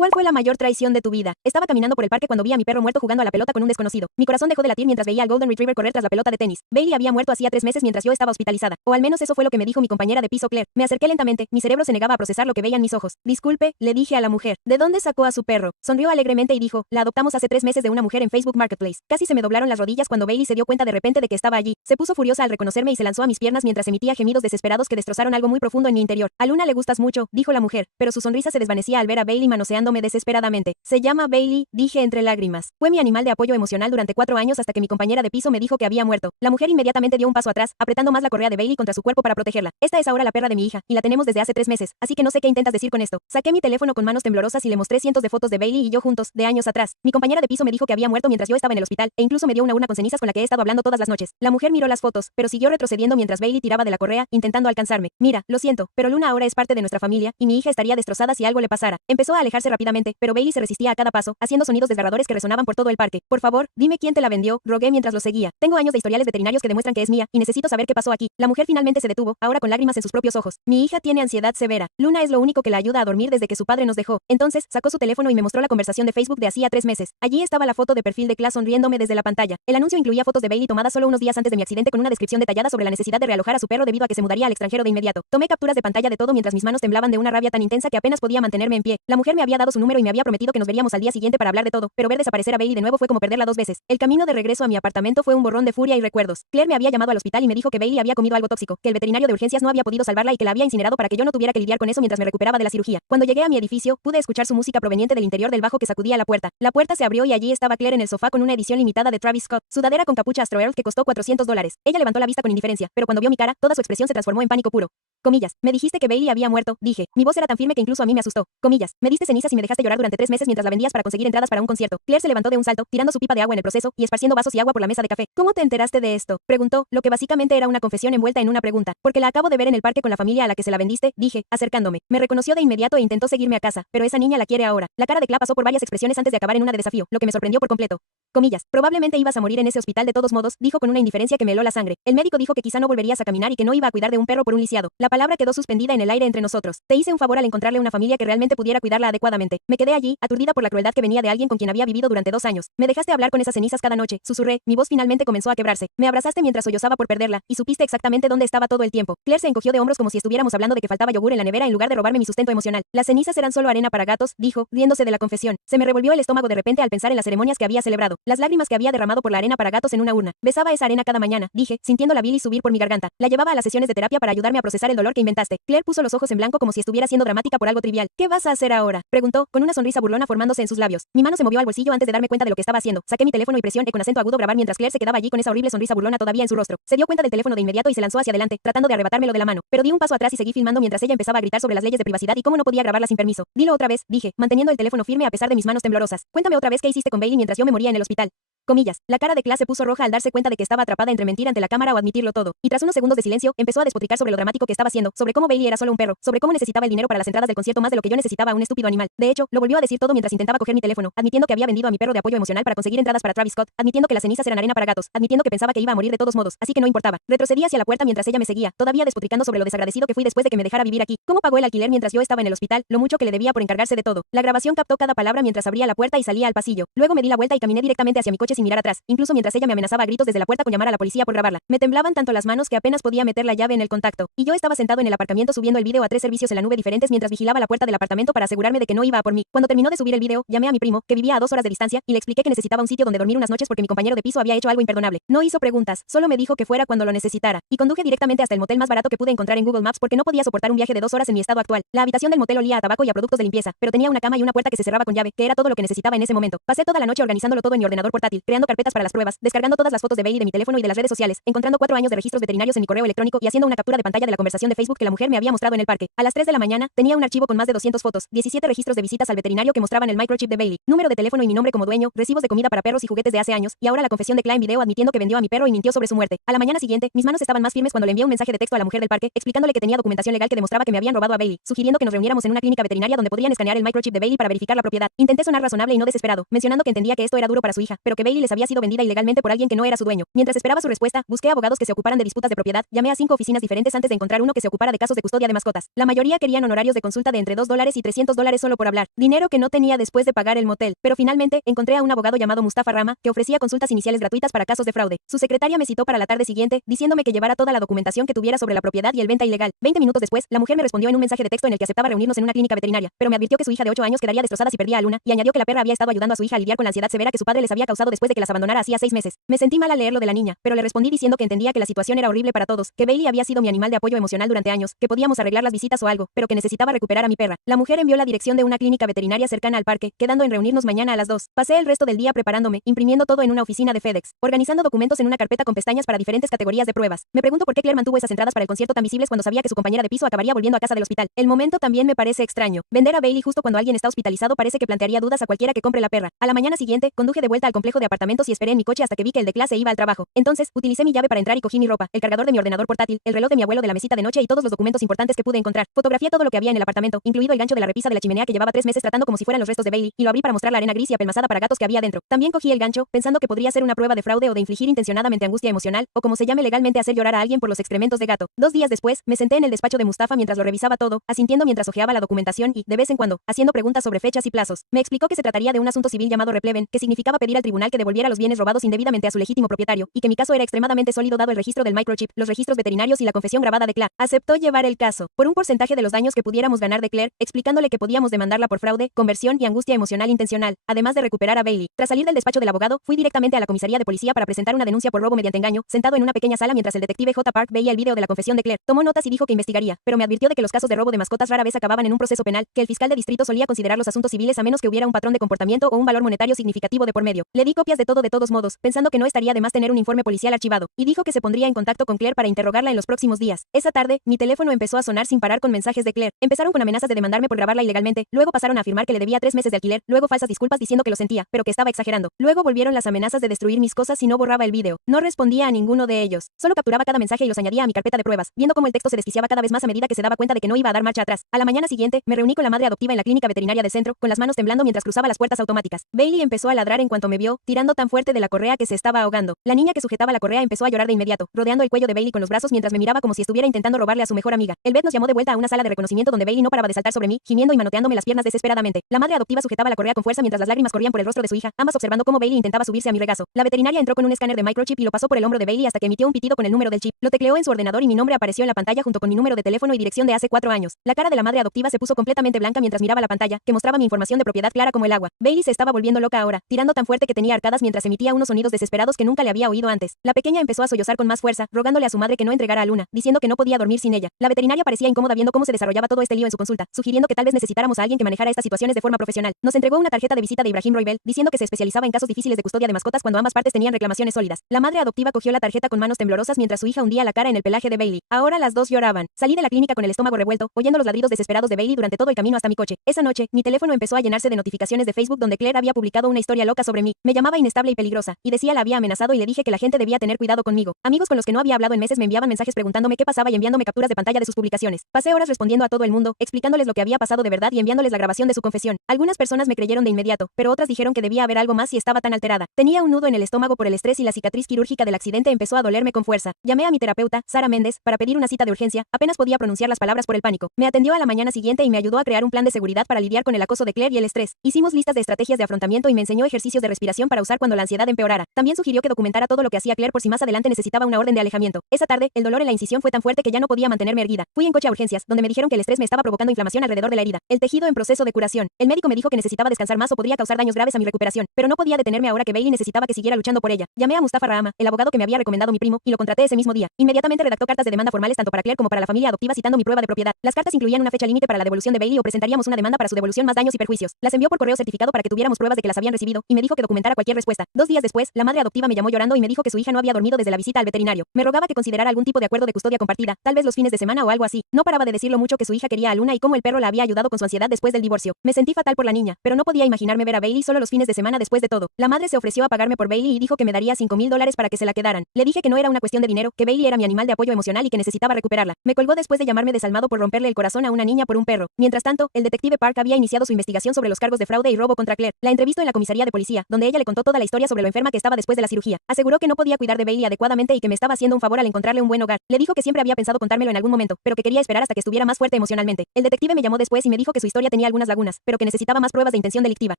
¿Cuál fue la mayor traición de tu vida? Estaba caminando por el parque cuando vi a mi perro muerto jugando a la pelota con un desconocido. Mi corazón dejó de latir mientras veía al Golden Retriever correr tras la pelota de tenis. Bailey había muerto hacía 3 meses mientras yo estaba hospitalizada. O al menos eso fue lo que me dijo mi compañera de piso Claire. Me acerqué lentamente, mi cerebro se negaba a procesar lo que veían mis ojos. Disculpe, le dije a la mujer. ¿De dónde sacó a su perro? Sonrió alegremente y dijo, la adoptamos hace 3 meses de una mujer en Facebook Marketplace. Casi se me doblaron las rodillas cuando Bailey se dio cuenta de repente de que estaba allí. Se puso furiosa al reconocerme y se lanzó a mis piernas mientras emitía gemidos desesperados que destrozaron algo muy profundo en mi interior. A Luna le gustas mucho, dijo la mujer, pero su sonrisa se desvanecía al ver a Bailey manoseándome desesperadamente. Se llama Bailey, dije entre lágrimas. Fue mi animal de apoyo emocional durante 4 años hasta que mi compañera de piso me dijo que había muerto. La mujer inmediatamente dio un paso atrás, apretando más la correa de Bailey contra su cuerpo para protegerla. Esta es ahora la perra de mi hija, y la tenemos desde hace 3 meses, así que no sé qué intentas decir con esto. Saqué mi teléfono con manos temblorosas y le mostré cientos de fotos de Bailey y yo juntos, de años atrás. Mi compañera de piso me dijo que había muerto mientras yo estaba en el hospital, e incluso me dio una urna con cenizas con la que he estado hablando todas las noches. La mujer miró las fotos, pero siguió retrocediendo mientras Bailey tiraba de la correa, intentando alcanzarme. Mira, lo siento, pero Luna ahora es parte de nuestra familia, y mi hija estaría destrozada si algo le pasara. Empezó a alejarse rápidamente, pero Bailey se resistía a cada paso, haciendo sonidos desgarradores que resonaban por todo el parque. Por favor, dime quién te la vendió, rogué mientras lo seguía. Tengo años de historiales veterinarios que demuestran que es mía, y necesito saber qué pasó aquí. La mujer finalmente se detuvo, ahora con lágrimas en sus propios ojos. Mi hija tiene ansiedad severa. Luna es lo único que la ayuda a dormir desde que su padre nos dejó. Entonces, sacó su teléfono y me mostró la conversación de Facebook de hacía 3 meses. Allí estaba la foto de perfil de Class sonriéndome desde la pantalla. El anuncio incluía fotos de Bailey tomadas solo unos días antes de mi accidente con una descripción detallada sobre la necesidad de realojar a su perro debido a que se mudaría al extranjero de inmediato. Tomé capturas de pantalla de todo mientras mis manos temblaban de una rabia tan intensa que apenas podía mantenerme en pie. La mujer me había dado su número y me había prometido que nos veríamos al día siguiente para hablar de todo, pero ver desaparecer a Bailey de nuevo fue como perderla 2 veces. El camino de regreso a mi apartamento fue un borrón de furia y recuerdos. Claire me había llamado al hospital y me dijo que Bailey había comido algo tóxico, que el veterinario de urgencias no había podido salvarla y que la había incinerado para que yo no tuviera que lidiar con eso mientras me recuperaba de la cirugía. Cuando llegué a mi edificio, pude escuchar su música proveniente del interior del bajo que sacudía la puerta. La puerta se abrió y allí estaba Claire en el sofá con una edición limitada de Travis Scott, sudadera con capucha Astro Earth que costó $400. Ella levantó la vista con indiferencia, pero cuando vio mi cara, toda su expresión se transformó en pánico puro. Comillas, me dijiste que Bailey había muerto, dije. Mi voz era tan firme que incluso a mí me asustó. Comillas, me diste cenizas y me dejaste llorar durante 3 meses mientras la vendías para conseguir entradas para un concierto. Claire se levantó de un salto, tirando su pipa de agua en el proceso y esparciendo vasos y agua por la mesa de café. ¿Cómo te enteraste de esto? Preguntó, lo que básicamente era una confesión envuelta en una pregunta. Porque la acabo de ver en el parque con la familia a la que se la vendiste, dije, acercándome. Me reconoció de inmediato e intentó seguirme a casa, pero esa niña la quiere ahora. La cara de Claire pasó por varias expresiones antes de acabar en una de desafío, lo que me sorprendió por completo. Comillas, probablemente ibas a morir en ese hospital de todos modos, dijo con una indiferencia que me heló la sangre. El médico dijo que quizá no volverías a caminar y que no iba a cuidar de un perro por un lisiado. La palabra quedó suspendida en el aire entre nosotros. Te hice un favor al encontrarle una familia que realmente pudiera cuidarla adecuadamente. Me quedé allí, aturdida por la crueldad que venía de alguien con quien había vivido durante 2 años. Me dejaste hablar con esas cenizas cada noche, susurré, mi voz finalmente comenzó a quebrarse. Me abrazaste mientras sollozaba por perderla, y supiste exactamente dónde estaba todo el tiempo. Claire se encogió de hombros como si estuviéramos hablando de que faltaba yogur en la nevera en lugar de robarme mi sustento emocional. Las cenizas eran solo arena para gatos, dijo, riéndose de la confesión. Se me revolvió el estómago de repente al pensar en las ceremonias que había celebrado, las lágrimas que había derramado por la arena para gatos en una urna. Besaba esa arena cada mañana, dije, sintiendo la bilis subir por mi garganta. La llevaba a las sesiones de terapia para ayudarme a procesar el dolor que inventaste. Claire puso los ojos en blanco como si estuviera siendo dramática por algo trivial. ¿Qué vas a hacer ahora? Preguntó, con una sonrisa burlona formándose en sus labios. Mi mano se movió al bolsillo antes de darme cuenta de lo que estaba haciendo. Saqué mi teléfono y presioné con acento agudo grabar mientras Claire se quedaba allí con esa horrible sonrisa burlona todavía en su rostro. Se dio cuenta del teléfono de inmediato y se lanzó hacia adelante, tratando de arrebatármelo de la mano. Pero di un paso atrás y seguí filmando mientras ella empezaba a gritar sobre las leyes de privacidad y cómo no podía grabarla sin permiso. Dilo otra vez, dije, manteniendo el teléfono firme a pesar de mis manos temblorosas. Cuéntame otra vez qué hiciste con Bailey mientras yo me moría en el hospital. Comillas, la cara de Claire se puso roja al darse cuenta de que estaba atrapada entre mentir ante la cámara o admitirlo todo, y tras unos segundos de silencio, empezó a despotricar sobre lo dramático que estaba haciendo, sobre cómo Bailey era solo un perro, sobre cómo necesitaba el dinero para las entradas del concierto más de lo que yo necesitaba a un estúpido animal. De hecho, lo volvió a decir todo mientras intentaba coger mi teléfono, admitiendo que había vendido a mi perro de apoyo emocional para conseguir entradas para Travis Scott, admitiendo que las cenizas eran arena para gatos, admitiendo que pensaba que iba a morir de todos modos, así que no importaba. Retrocedí hacia la puerta mientras ella me seguía, todavía despotricando sobre lo desagradecido que fui después de que me dejara vivir aquí, cómo pagó el alquiler mientras yo estaba en el hospital, lo mucho que le debía por encargarse de todo. La grabación captó cada palabra mientras abría la puerta y salía al pasillo. Luego me di la vuelta y caminé directamente hacia mi coche sin mirar atrás, incluso mientras ella me amenazaba a gritos desde la puerta con llamar a la policía por grabarla. Me temblaban tanto las manos que apenas podía meter la llave en el contacto, y yo estaba sentado en el aparcamiento subiendo el video a 3 servicios en la nube diferentes mientras vigilaba la puerta del apartamento para asegurarme de que no iba a por mí. Cuando terminó de subir el video, llamé a mi primo, que vivía a 2 horas de distancia, y le expliqué que necesitaba un sitio donde dormir unas noches porque mi compañero de piso había hecho algo imperdonable. No hizo preguntas, solo me dijo que fuera cuando lo necesitara, y conduje directamente hasta el motel más barato que pude encontrar en Google Maps porque no podía soportar un viaje de 2 horas en mi estado actual. La habitación del motel olía a tabaco y a productos de limpieza, pero tenía una cama y una puerta que se cerraba con llave, que era todo lo que necesitaba en ese momento. Pasé toda la noche organizándolo todo en mi ordenador portátil, creando carpetas para las pruebas, descargando todas las fotos de Bailey de mi teléfono y de las redes sociales, encontrando 4 años de registros veterinarios en mi correo electrónico y haciendo una captura de pantalla de la conversación de Facebook que la mujer me había mostrado en el parque. A las 3 de la mañana, tenía un archivo con más de 200 fotos, 17 registros de visitas al veterinario que mostraban el microchip de Bailey, número de teléfono y mi nombre como dueño, recibos de comida para perros y juguetes de hace años, y ahora la confesión de Claire en video admitiendo que vendió a mi perro y mintió sobre su muerte. A la mañana siguiente, mis manos estaban más firmes cuando le envié un mensaje de texto a la mujer del parque, explicándole que tenía documentación legal que demostraba que me habían robado a Bailey, sugiriendo que nos reuniéramos en una clínica veterinaria donde podrían escanear el microchip de Bailey para verificar la propiedad. Intenté sonar razonable y no desesperado, mencionando que entendía que esto era duro para su hija, pero que Bailey les había sido vendida ilegalmente por alguien que no era su dueño. Mientras esperaba su respuesta, busqué abogados que se ocuparan de disputas de propiedad, llamé a 5 oficinas diferentes antes de encontrar uno que se ocupara de casos de custodia de mascotas. La mayoría querían honorarios de consulta de entre $2 y $300 solo por hablar, dinero que no tenía después de pagar el motel, pero finalmente encontré a un abogado llamado Mustafa Rama, que ofrecía consultas iniciales gratuitas para casos de fraude. Su secretaria me citó para la tarde siguiente, diciéndome que llevara toda la documentación que tuviera sobre la propiedad y el venta ilegal. 20 minutos después, la mujer me respondió en un mensaje de texto en el que aceptaba reunirnos en una clínica veterinaria, pero me advirtió que su hija de 8 años quedaría destrozada si perdía a Luna, y añadió que la perra había estado ayudando a su hija a lidiar con la ansiedad severa que su padre les había causado después de que las abandonara hacía 6 meses. Me sentí mal al leer lo de la niña, pero le respondí diciendo que entendía que la situación era horrible para todos, que Bailey había sido mi animal de apoyo emocional durante años, que podíamos arreglar las visitas o algo, pero que necesitaba recuperar a mi perra. La mujer envió la dirección de una clínica veterinaria cercana al parque, quedando en reunirnos mañana a las 2. Pasé el resto del día preparándome, imprimiendo todo en una oficina de FedEx, organizando documentos en una carpeta con pestañas para diferentes categorías de pruebas. Me pregunto por qué Claire mantuvo esas entradas para el concierto tan visibles cuando sabía que su compañera de piso acabaría volviendo a casa del hospital. El momento también me parece extraño. Vender a Bailey justo cuando alguien está hospitalizado parece que plantearía dudas a cualquiera que compre la perra. A la mañana siguiente, conduje de vuelta al complejo de apartamentos y esperé en mi coche hasta que vi que el de clase iba al trabajo. Entonces, utilicé mi llave para entrar y cogí mi ropa, el cargador de mi ordenador portátil, el reloj de mi abuelo de la mesita de noche y todos los documentos importantes que pude encontrar. Fotografié todo lo que había en el apartamento, incluido el gancho de la repisa de la chimenea que llevaba 3 meses tratando como si fueran los restos de Bailey, y lo abrí para mostrar la arena gris y apelmazada para gatos que había dentro. También cogí el gancho, pensando que podría ser una prueba de fraude o de infligir intencionadamente angustia emocional, o como se llame legalmente hacer llorar a alguien por los excrementos de gato. 2 días después, me senté en el despacho de Mustafa mientras lo revisaba todo, asintiendo mientras hojeaba la documentación y, de vez en cuando, haciendo preguntas sobre fechas y plazos. Me explicó que se trataría de un asunto civil llamado repleven, que significaba pedir al tribunal que devolviera los bienes robados indebidamente a su legítimo propietario, y que mi caso era extremadamente sólido dado el registro del microchip, los registros veterinarios y la confesión grabada de Claire. Aceptó llevar el caso, por un porcentaje de los daños que pudiéramos ganar de Claire, explicándole que podíamos demandarla por fraude, conversión y angustia emocional intencional, además de recuperar a Bailey. Tras salir del despacho del abogado, fui directamente a la comisaría de policía para presentar una denuncia por robo mediante engaño, sentado en una pequeña sala mientras el detective J. Park veía el video de la confesión de Claire. Tomó notas y dijo que investigaría, pero me advirtió de que los casos de robo de mascotas rara vez acababan en un proceso penal, que el fiscal de distrito solía considerar los asuntos civiles a menos que hubiera un patrón de comportamiento o un valor monetario significativo de por medio. Le di copias de todo de todos modos, pensando que no estaría de más tener un informe policial archivado, y dijo que se pondría en contacto con Claire para interrogarla en los próximos días. Esa tarde, mi teléfono empezó a sonar sin parar con mensajes de Claire. Empezaron con amenazas de demandarme por grabarla ilegalmente, luego pasaron a afirmar que le debía 3 meses de alquiler, luego falsas disculpas diciendo que lo sentía, pero que estaba exagerando. Luego volvieron las amenazas de destruir mis cosas si no borraba el video. No respondía a ninguno de ellos. Solo capturaba cada mensaje y los añadía a mi carpeta de pruebas, viendo cómo el texto se desquiciaba cada vez más a medida que se daba cuenta de que no iba a dar marcha atrás. A la mañana siguiente, me reuní con la madre adoptiva en la clínica veterinaria del centro, con las manos temblando mientras cruzaba las puertas automáticas. Bailey empezó a ladrar en cuanto me vio, tirando tan fuerte de la correa que se estaba ahogando. La niña que sujetaba la correa empezó a llorar de inmediato, rodeando el cuello de Bailey con los brazos mientras me miraba como si estuviera intentando robarle a su mejor amiga. El vet nos llamó de vuelta a una sala de reconocimiento donde Bailey no paraba de saltar sobre mí, gimiendo y manoteándome las piernas desesperadamente. La madre adoptiva sujetaba la correa con fuerza mientras las lágrimas corrían por el rostro de su hija, ambas observando cómo Bailey intentaba subirse a mi regazo. La veterinaria entró con un escáner de microchip y lo pasó por el hombro de Bailey hasta que emitió un pitido con el número del chip. Lo tecleó en su ordenador y mi nombre apareció en la pantalla junto con mi número de teléfono y dirección de hace 4 años. La cara de la madre adoptiva se puso completamente blanca mientras miraba la pantalla, que mostraba mi información de propiedad clara como el agua. Bailey se estaba volviendo loca ahora, tirando tan fuerte que tenía arcadas mientras emitía unos sonidos desesperados que nunca le había oído antes. La pequeña empezó a sollozar con más fuerza, rogándole a su madre que no entregara a Luna, diciendo que no podía dormir sin ella. La veterinaria parecía incómoda viendo cómo se desarrollaba todo este lío en su consulta, sugiriendo que tal vez necesitáramos a alguien que manejara estas situaciones de forma profesional. Nos entregó una tarjeta de visita de Ibrahim Roybel, diciendo que se especializaba en casos difíciles de custodia de mascotas cuando ambas partes tenían reclamaciones sólidas. La madre adoptiva cogió la tarjeta con manos temblorosas mientras su hija hundía la cara en el pelaje de Bailey. Ahora las dos lloraban. Salí de la clínica con el estómago revuelto, oyendo los ladridos desesperados de Bailey durante todo el camino hasta mi coche. Esa noche, mi teléfono empezó a llenarse de notificaciones de Facebook donde Claire había publicado una historia loca sobre mí. Me llamaba inestable y peligrosa, y decía la había amenazado y le dije que la gente debía tener cuidado conmigo. Amigos con los que no había hablado en meses me enviaban mensajes preguntándome qué pasaba y enviándome capturas de pantalla de sus publicaciones. Pasé horas respondiendo a todo el mundo, explicándoles lo que había pasado de verdad y enviándoles la grabación de su confesión. Algunas personas me creyeron de inmediato, pero otras dijeron que debía haber algo más y estaba tan alterada. Tenía un nudo en el estómago por el estrés y la cicatriz quirúrgica del accidente empezó a dolerme con fuerza. Llamé a mi terapeuta, Sara Méndez, para pedir una cita de urgencia. Apenas podía pronunciar las palabras por el pánico. Me atendió a la mañana siguiente y me ayudó a crear un plan de seguridad para lidiar con el acoso de Claire y el estrés. Hicimos listas de estrategias de afrontamiento y me enseñó ejercicios de respiración para usar cuando la ansiedad empeorara. También sugirió que documentara todo lo que hacía Claire por si más adelante necesitaba una orden de alejamiento. Esa tarde, el dolor en la incisión fue tan fuerte que ya no podía mantenerme erguida. Fui en coche a urgencias, donde me dijeron que el estrés me estaba provocando inflamación alrededor de la herida, el tejido en proceso de curación. El médico me dijo que necesitaba descansar más o podría causar daños graves a mi recuperación, pero no podía detenerme ahora que Bailey necesitaba que siguiera luchando por ella. Llamé a Mustafa Rahama, el abogado que me había recomendado mi primo, y lo contraté ese mismo día. Inmediatamente redactó cartas de demanda formales tanto para Claire como para la familia adoptiva citando mi prueba de propiedad. Las cartas incluían una fecha límite para la devolución de Bailey o presentaríamos una demanda para su devolución más daños y perjuicios. Las envió por correo certificado para que tuviéramos pruebas de que las habían recibido, y me dijo que documentara cualquier respuesta. 2 días después, la madre adoptiva me llamó llorando y me dijo que su hija no había dormido desde la visita al veterinario. Me rogaba que considerara algún tipo de acuerdo de custodia compartida, tal vez los fines de semana o algo así. No paraba de decir lo mucho que su hija quería a Luna y cómo el perro la había ayudado con su ansiedad después del divorcio. Me sentí fatal por la niña, pero no podía imaginarme ver a Bailey solo los fines de semana después de todo. La madre se ofreció a pagarme por Bailey y dijo que me daría $5,000 para que se la quedaran. Le dije que no era una cuestión de dinero, que Bailey era mi animal de apoyo emocional y que necesitaba recuperarla. Me colgó después de llamarme desalmado por romperle el corazón a una niña por un perro. Mientras tanto, el detective Park había iniciado su investigación sobre los cargos de fraude y robo contra Claire. La entrevistó en la comisaría de policía, donde ella le contó contó toda la historia sobre lo enferma que estaba después de la cirugía. Aseguró que no podía cuidar de Bailey adecuadamente y que me estaba haciendo un favor al encontrarle un buen hogar. Le dijo que siempre había pensado contármelo en algún momento, pero que quería esperar hasta que estuviera más fuerte emocionalmente. El detective me llamó después y me dijo que su historia tenía algunas lagunas, pero que necesitaba más pruebas de intención delictiva.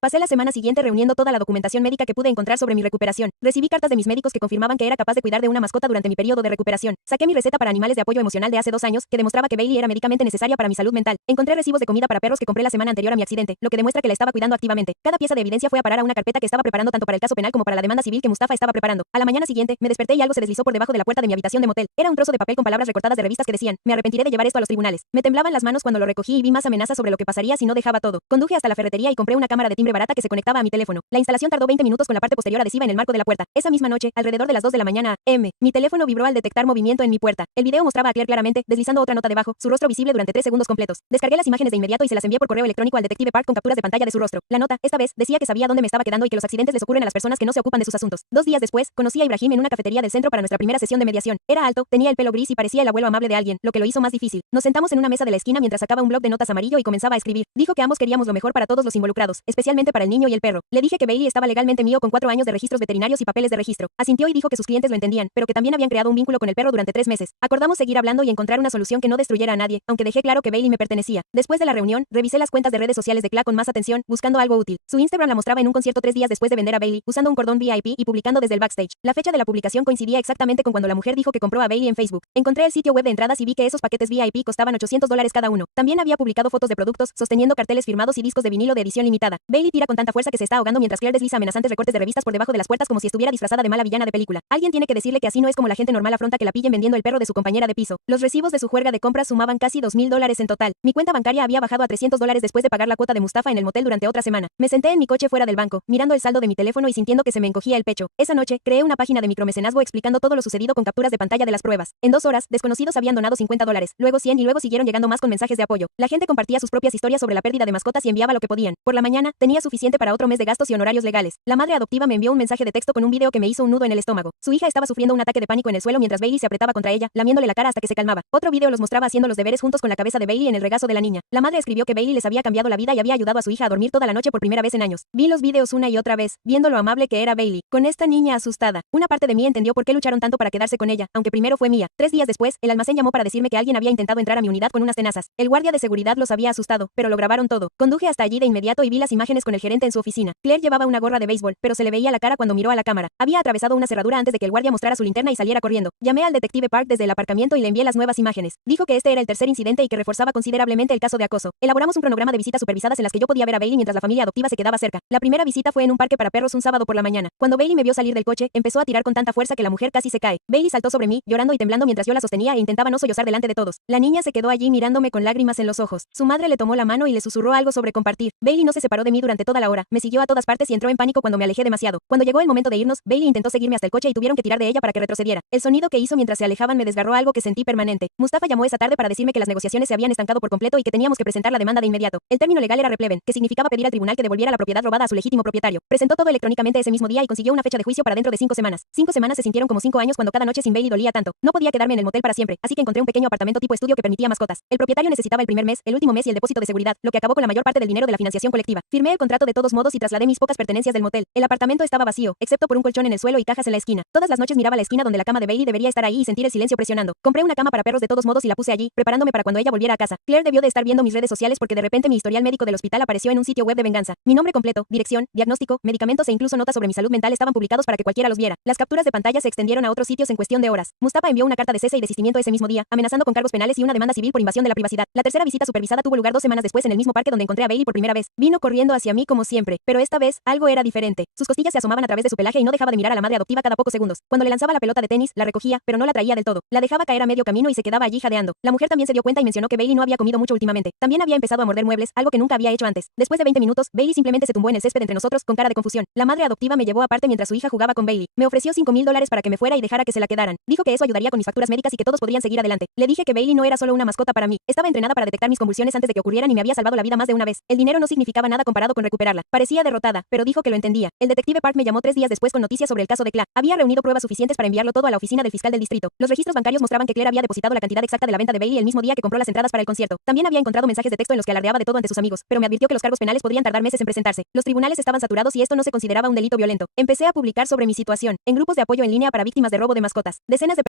Pasé la semana siguiente reuniendo toda la documentación médica que pude encontrar sobre mi recuperación. Recibí cartas de mis médicos que confirmaban que era capaz de cuidar de una mascota durante mi periodo de recuperación. Saqué mi receta para animales de apoyo emocional de hace 2 años, que demostraba que Bailey era médicamente necesaria para mi salud mental. Encontré recibos de comida para perros que compré la semana anterior a mi accidente, lo que demuestra que la estaba cuidando activamente. Cada pieza de evidencia fue a parar a una carpeta que estaba preparando tanto para el caso penal como para la demanda civil que Mustafa estaba preparando. A la mañana siguiente, me desperté y algo se deslizó por debajo de la puerta de mi habitación de motel. Era un trozo de papel con palabras recortadas de revistas que decían: me arrepentiré de llevar esto a los tribunales. Me temblaban las manos cuando lo recogí y vi más amenazas sobre lo que pasaría si no dejaba todo. Conduje hasta la ferretería y compré una cámara de timbre barata que se conectaba a mi teléfono. La instalación tardó 20 minutos con la parte posterior adhesiva en el marco de la puerta. Esa misma noche, alrededor de las 2 de la mañana a.m., mi teléfono vibró al detectar movimiento en mi puerta. El video mostraba a Claire claramente, deslizando otra nota debajo, su rostro visible durante 3 segundos completos. Descargué las imágenes de inmediato y se las envié por correo electrónico al detective Park con capturas de pantalla de su rostro. La nota, esta vez, decía que sabía dónde me estaba quedando y que los accidentes les ocurren a las personas que no se ocupan de sus asuntos. 2 días después, conocí a Ibrahim en una cafetería del centro para nuestra primera sesión de mediación. Era alto, tenía el pelo gris y parecía el abuelo amable de alguien, lo que lo hizo más difícil. Nos sentamos en una mesa de la esquina mientras sacaba un bloc de notas amarillo y comenzaba a escribir. Dijo que ambos queríamos lo mejor para todos los involucrados, especialmente para el niño y el perro. Le dije que Bailey estaba legalmente mío con 4 años de registros veterinarios y papeles de registro. Asintió y dijo que sus clientes lo entendían, pero que también habían creado un vínculo con el perro durante 3 meses. Acordamos seguir hablando y encontrar una solución que no destruyera a nadie, aunque dejé claro que Bailey me pertenecía. Después de la reunión, revisé las cuentas de redes sociales de Claire con más atención, buscando algo útil. Su Instagram la mostraba en un concierto 3 días después de vender a Bailey, usando un cordón VIP y publicando desde el backstage. La fecha de la publicación coincidía exactamente con cuando la mujer dijo que compró a Bailey en Facebook. Encontré el sitio web de entradas y vi que esos paquetes VIP costaban $800 cada uno. También había publicado fotos de productos, sosteniendo carteles firmados y discos de vinilo de edición limitada. Bailey tira con tanta fuerza que se está ahogando mientras Claire desliza amenazantes recortes de revistas por debajo de las puertas como si estuviera disfrazada de mala villana de película. Alguien tiene que decirle que así no es como la gente normal afronta que la pillen vendiendo el perro de su compañera de piso. Los recibos de su juerga de compras sumaban casi $2,000 en total. Mi cuenta bancaria había bajado a $300 después de pagar la cuota de Mustafa en el motel durante otra semana. Me senté en mi coche fuera del banco, mirando el saldo de mi teléfono y sintiendo que se me encogía el pecho. Esa noche, creé una página de micromecenazgo explicando todo lo sucedido con capturas de pantalla de las pruebas. En 2 horas, desconocidos habían donado $50, luego 100 y luego siguieron llegando más con mensajes de apoyo. La gente compartía sus propias historias sobre la pérdida de mascotas y enviaba lo que podían. Por la mañana, tenía suficiente para otro mes de gastos y honorarios legales. La madre adoptiva me envió un mensaje de texto con un video que me hizo un nudo en el estómago. Su hija estaba sufriendo un ataque de pánico en el suelo mientras Bailey se apretaba contra ella, lamiéndole la cara hasta que se calmaba. Otro video los mostraba haciendo los deberes juntos con la cabeza de Bailey en el regazo de la niña. La madre escribió que Bailey les había cambiado la vida y había ayudado a su hija a dormir toda la noche por primera vez en años. Vi los videos una y otra vez, viendo lo amable que era Bailey, con esta niña asustada. Una parte de mí entendió por qué lucharon tanto para quedarse con ella, aunque primero fue mía. 3 días después, el almacén llamó para decirme que alguien había intentado entrar a mi unidad con unas tenazas. El guardia de seguridad los había asustado, pero lo grabaron todo. Conduje hasta allí de inmediato y vi las imágenes con el gerente en su oficina. Claire llevaba una gorra de béisbol, pero se le veía la cara cuando miró a la cámara. Había atravesado una cerradura antes de que el guardia mostrara su linterna y saliera corriendo. Llamé al detective Park desde el aparcamiento y le envié las nuevas imágenes. Dijo que este era el tercer incidente y que reforzaba considerablemente el caso de acoso. Elaboramos un cronograma de visitas supervisadas en las que yo podía ver a Bailey mientras la familia adoptiva se quedaba cerca. La primera visita fue en un parque para perros un sábado por la mañana. Cuando Bailey me vio salir del coche, empezó a tirar con tanta fuerza que la mujer casi se cae. Bailey saltó sobre mí, llorando y temblando mientras yo la sostenía e intentaba no sollozar delante de todos. La niña se quedó allí mirándome con lágrimas en los ojos. Su madre le tomó la mano y le susurró algo sobre compartir. Bailey no se separó de mí durante toda la hora. Me siguió a todas partes y entró en pánico cuando me alejé demasiado. Cuando llegó el momento de irnos, Bailey intentó seguirme hasta el coche y tuvieron que tirar de ella para que retrocediera. El sonido que hizo mientras se alejaban me desgarró algo que sentí permanente. Mustafa llamó esa tarde para decirme que las negociaciones se habían estancado por completo y que teníamos que presentar la demanda de inmediato. El término legal era repleven, que significaba pedir al tribunal que devolviera la propiedad robada a su legítimo propietario. Presentó todo electrónicamente ese mismo día y consiguió una fecha de juicio para dentro de 5 semanas. 5 semanas se sintieron como 5 años cuando cada noche sin Bailey dolía tanto. No podía quedarme en el motel para siempre, así que encontré un pequeño apartamento tipo estudio que permitía mascotas. El propietario necesitaba el primer mes, el último mes y el depósito de seguridad, lo que acabó con la mayor parte del dinero de la financiación colectiva. Firmé el contrato de todos modos y trasladé mis pocas pertenencias del motel. El apartamento estaba vacío, excepto por un colchón en el suelo y cajas en la esquina. Todas las noches miraba la esquina donde la cama de Bailey debería estar ahí y sentir el silencio presionando. Compré una cama para perros de todos modos y la puse allí, preparándome para cuando ella volviera a casa. Claire debió de estar viendo mis redes sociales porque de repente mi historial médico del hospital apareció en un sitio web de venganza. Mi nombre completo, dirección, diagnóstico, medicamentos e incluso notas sobre mi salud mental estaban publicados para que cualquiera los viera. Las capturas de pantalla se extendieron a otros sitios en cuestión de horas. Mustafa envió una carta de cese y desistimiento ese mismo día, amenazando con cargos penales y una demanda civil por invasión de la privacidad. La tercera visita supervisada tuvo lugar 2 semanas después en el mismo parque donde encontré a Bailey por primera vez. Vino corriendo hacia mí como siempre, pero esta vez algo era diferente. Sus costillas se asomaban a través de su pelaje y no dejaba de mirar a la madre adoptiva cada pocos segundos. Cuando le lanzaba la pelota de tenis, la recogía, pero no la traía del todo. La dejaba caer a medio camino y se quedaba allí jadeando. La mujer también se dio cuenta y mencionó que Bailey no había comido mucho últimamente. También había empezado a morder muebles, algo que nunca había hecho antes. Después de 20 minutos, Bailey simplemente se tumbó en el césped entre nosotros con cara de confusión. La madre adoptiva me llevó aparte mientras su hija jugaba con Bailey. Me ofreció $5,000 para que me fuera y dejara que se la quedaran. Dijo que eso ayudaría con mis facturas médicas y que todos podrían seguir adelante. Le dije que Bailey no era solo una mascota para mí. Estaba entrenada para detectar mis convulsiones antes de que ocurrieran y me había salvado la vida más de una vez. El dinero no significaba nada comparado con recuperarla. Parecía derrotada, pero dijo que lo entendía. El detective Park me llamó 3 días después con noticias sobre el caso de Claire. Había reunido pruebas suficientes para enviarlo todo a la oficina del fiscal del distrito. Los registros bancarios mostraban que Claire había depositado la cantidad exacta de la venta de Bailey el mismo día que compró las entradas para el concierto. También había encontrado mensajes de texto en los que alardeaba de todo ante sus amigos, pero me advirtió que los cargos penales podrían tardar meses en presentarse. Los tribunales estaban saturados y esto no se consideraba consideraba un delito violento. Empecé a publicar sobre mi situación, en grupos de apoyo en línea para víctimas de robo de mascotas. Decenas de